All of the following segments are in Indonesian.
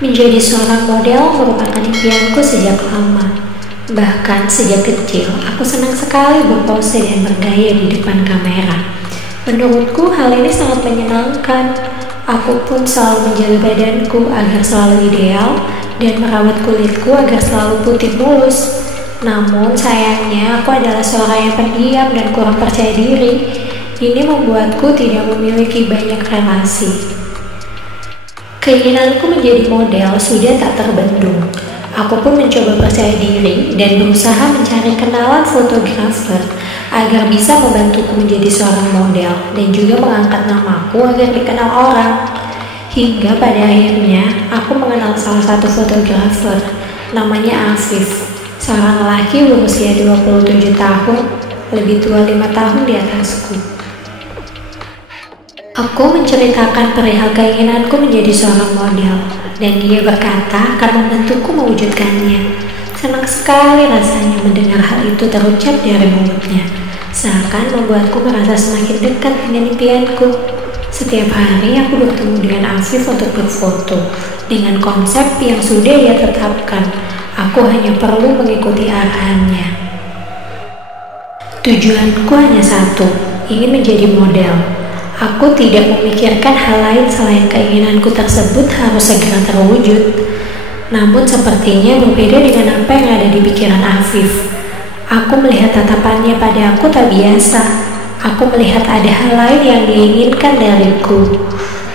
Menjadi seorang model merupakan impianku sejak lama. Bahkan sejak kecil, aku senang sekali berpose dan bergaya di depan kamera. Menurutku hal ini sangat menyenangkan. Aku pun selalu menjaga badanku agar selalu ideal dan merawat kulitku agar selalu putih mulus. Namun sayangnya aku adalah seorang yang pendiam dan kurang percaya diri. Ini membuatku tidak memiliki banyak relasi. Keinginanku menjadi model sudah tak terbendung. Aku pun mencoba percaya diri dan berusaha mencari kenalan fotografer agar bisa membantuku menjadi seorang model dan juga mengangkat namaku agar dikenal orang. Hingga pada akhirnya aku mengenal salah satu fotografer, namanya Afif, seorang lelaki berusia 27 tahun, lebih tua 5 tahun di atasku. Aku menceritakan perihal keinginanku menjadi seorang model, dan dia berkata akan membantuku mewujudkannya. Senang sekali rasanya mendengar hal itu terucap dari mulutnya, seakan membuatku merasa semakin dekat dengan impianku. Setiap hari aku bertemu dengan Afif untuk berfoto, dengan konsep yang sudah ia tetapkan. Aku hanya perlu mengikuti arahannya. Tujuanku hanya satu, ingin menjadi model. Aku tidak memikirkan hal lain selain keinginanku tersebut harus segera terwujud. Namun sepertinya berbeda dengan apa yang ada di pikiran Afif. Aku melihat tatapannya pada aku tak biasa. Aku melihat ada hal lain yang diinginkan dariku.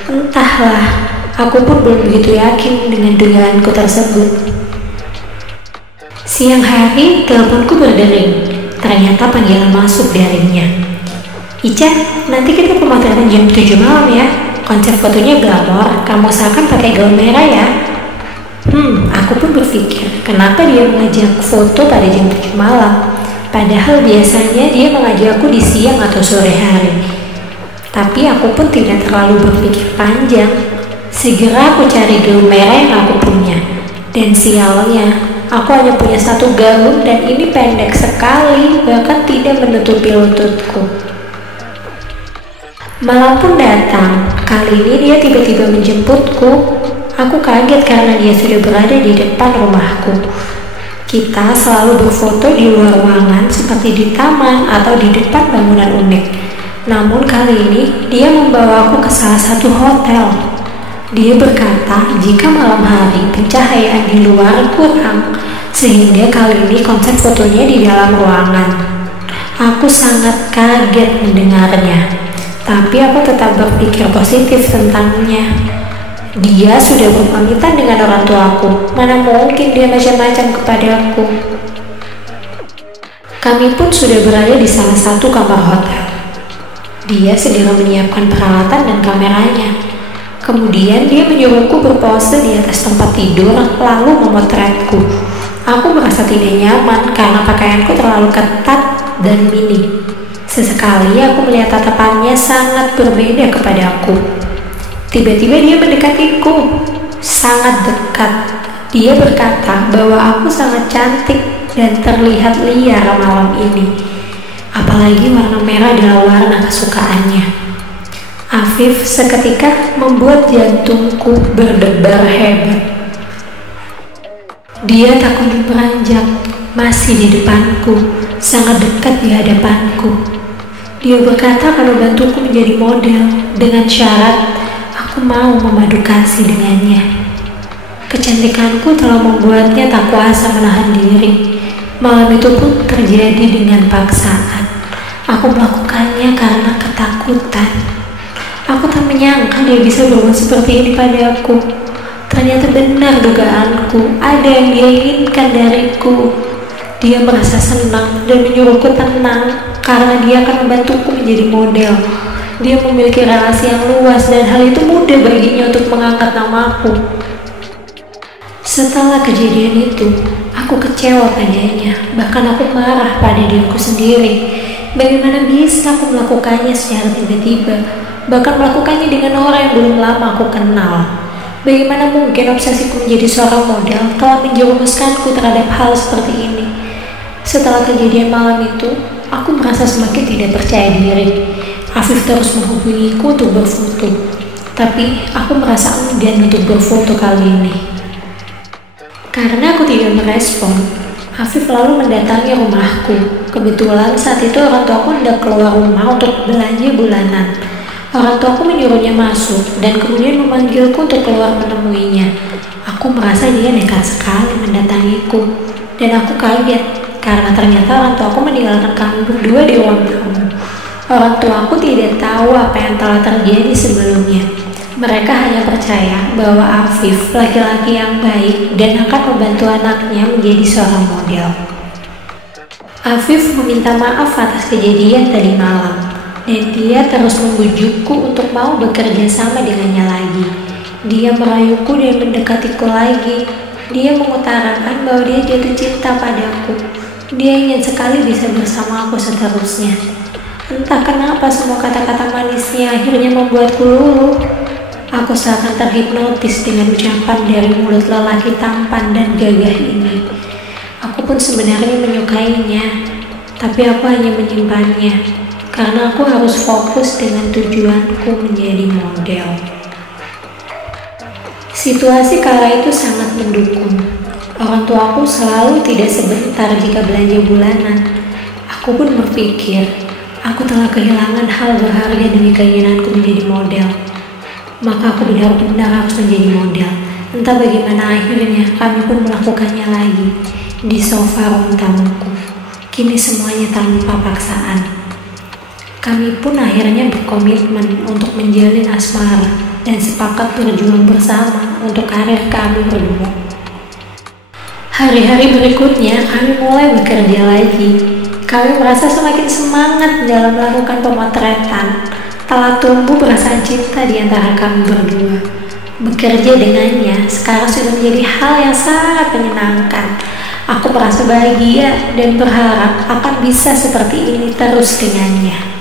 Entahlah, aku pun belum begitu yakin dengan dugaanku tersebut. Siang hari, teleponku berdering. Ternyata panggilan masuk darinya. Ica, nanti kita pemotretan jam 7 malam ya. Konsep fotonya glamor, kamu usahakan pakai gaun merah ya. Aku pun berpikir, kenapa dia mengajak foto pada jam 7 malam? Padahal biasanya dia mengajakku di siang atau sore hari. Tapi aku pun tidak terlalu berpikir panjang. Segera aku cari gaun merah yang aku punya. Dan sialnya, aku hanya punya satu gaun dan ini pendek sekali, bahkan tidak menutupi lututku. Malam pun datang. Kali ini dia tiba-tiba menjemputku. Aku kaget karena dia sudah berada di depan rumahku. Kita selalu berfoto di luar ruangan seperti di taman atau di depan bangunan unik. Namun kali ini dia membawa aku ke salah satu hotel. Dia berkata jika malam hari pencahayaan di luar kurang, sehingga kali ini konsep fotonya di dalam ruangan. Aku sangat kaget mendengarnya. Tapi aku tetap berpikir positif tentangnya. Dia sudah berpamitan dengan orang tuaku. Mana mungkin dia macam-macam kepadaku. Kami pun sudah berada di salah satu kamar hotel. Dia segera menyiapkan peralatan dan kameranya. Kemudian dia menyuruhku berpose di atas tempat tidur lalu memotretku. Aku merasa tidak nyaman karena pakaianku terlalu ketat dan mini. Sesekali aku melihat tatapannya sangat berbeda kepadaku. Tiba-tiba dia mendekatiku, sangat dekat. Dia berkata bahwa aku sangat cantik dan terlihat liar malam ini. Apalagi warna merah adalah warna kesukaannya. Afif seketika membuat jantungku berdebar hebat. Dia tak kunjung beranjak, masih di depanku, sangat dekat di hadapanku. Dia berkata akan membantuku menjadi model dengan syarat aku mau memadu kasih dengannya. Kecantikanku telah membuatnya tak kuasa menahan diri. Malam itu pun terjadi dengan paksaan. Aku melakukannya karena ketakutan. Aku tak menyangka dia bisa berbuat seperti ini padaku. Ternyata benar dugaanku, ada yang dia inginkan dariku. Dia merasa senang dan menyuruhku tenang karena dia akan membantuku menjadi model. Dia memiliki relasi yang luas dan hal itu mudah baginya untuk mengangkat namaku. Setelah kejadian itu, aku kecewa padanya. Bahkan aku marah pada diriku sendiri. Bagaimana bisa aku melakukannya secara tiba-tiba? Bahkan melakukannya dengan orang yang belum lama aku kenal. Bagaimana mungkin obsesiku menjadi seorang model telah menjerumuskanku terhadap hal seperti ini? Setelah kejadian malam itu, aku merasa semakin tidak percaya diri. Afif terus menghubungiku untuk berfoto, tapi aku merasa enggan untuk berfoto kali ini. Karena aku tidak merespon, Afif lalu mendatangi rumahku. Kebetulan saat itu orang tuaku hendak keluar rumah untuk belanja bulanan. Orang tuaku menyuruhnya masuk dan kemudian memanggilku untuk keluar menemuinya. Aku merasa dia nekat sekali mendatangiku dan aku kaget karena ternyata orang tuaku meninggalkan kami berdua di ruang tamu. Orang tuaku tidak tahu apa yang telah terjadi sebelumnya. Mereka hanya percaya bahwa Afif laki-laki yang baik dan akan membantu anaknya menjadi seorang model. Afif meminta maaf atas kejadian tadi malam, dan dia terus membujukku untuk mau bekerja sama dengannya lagi. Dia merayuku dan mendekatiku lagi. Dia mengutarakan bahwa dia jatuh cinta padaku. Dia ingin sekali bisa bersama aku seterusnya. Entah kenapa semua kata-kata manisnya akhirnya membuatku luluh. Aku seakan terhipnotis dengan ucapan dari mulut lelaki tampan dan gagah ini. Aku pun sebenarnya menyukainya, tapi aku hanya menyimpannya karena aku harus fokus dengan tujuanku menjadi model. Situasi kala itu sangat mendukung. Orang tuaku selalu tidak sebentar jika belanja bulanan. Aku pun berpikir, aku telah kehilangan hal berharga demi keinginanku menjadi model. Maka aku benar-benar harus menjadi model. Entah bagaimana akhirnya kami pun melakukannya lagi di sofa ruang tamuku. Kini semuanya tanpa paksaan. Kami pun akhirnya berkomitmen untuk menjalin asmara dan sepakat berjuang bersama untuk karir kami berdua. Hari-hari berikutnya kami mulai bekerja lagi. Kami merasa semakin semangat dalam melakukan pemotretan. Telah tumbuh perasaan cinta di antara kami berdua. Bekerja dengannya sekarang sudah menjadi hal yang sangat menyenangkan. Aku merasa bahagia dan berharap akan bisa seperti ini terus dengannya.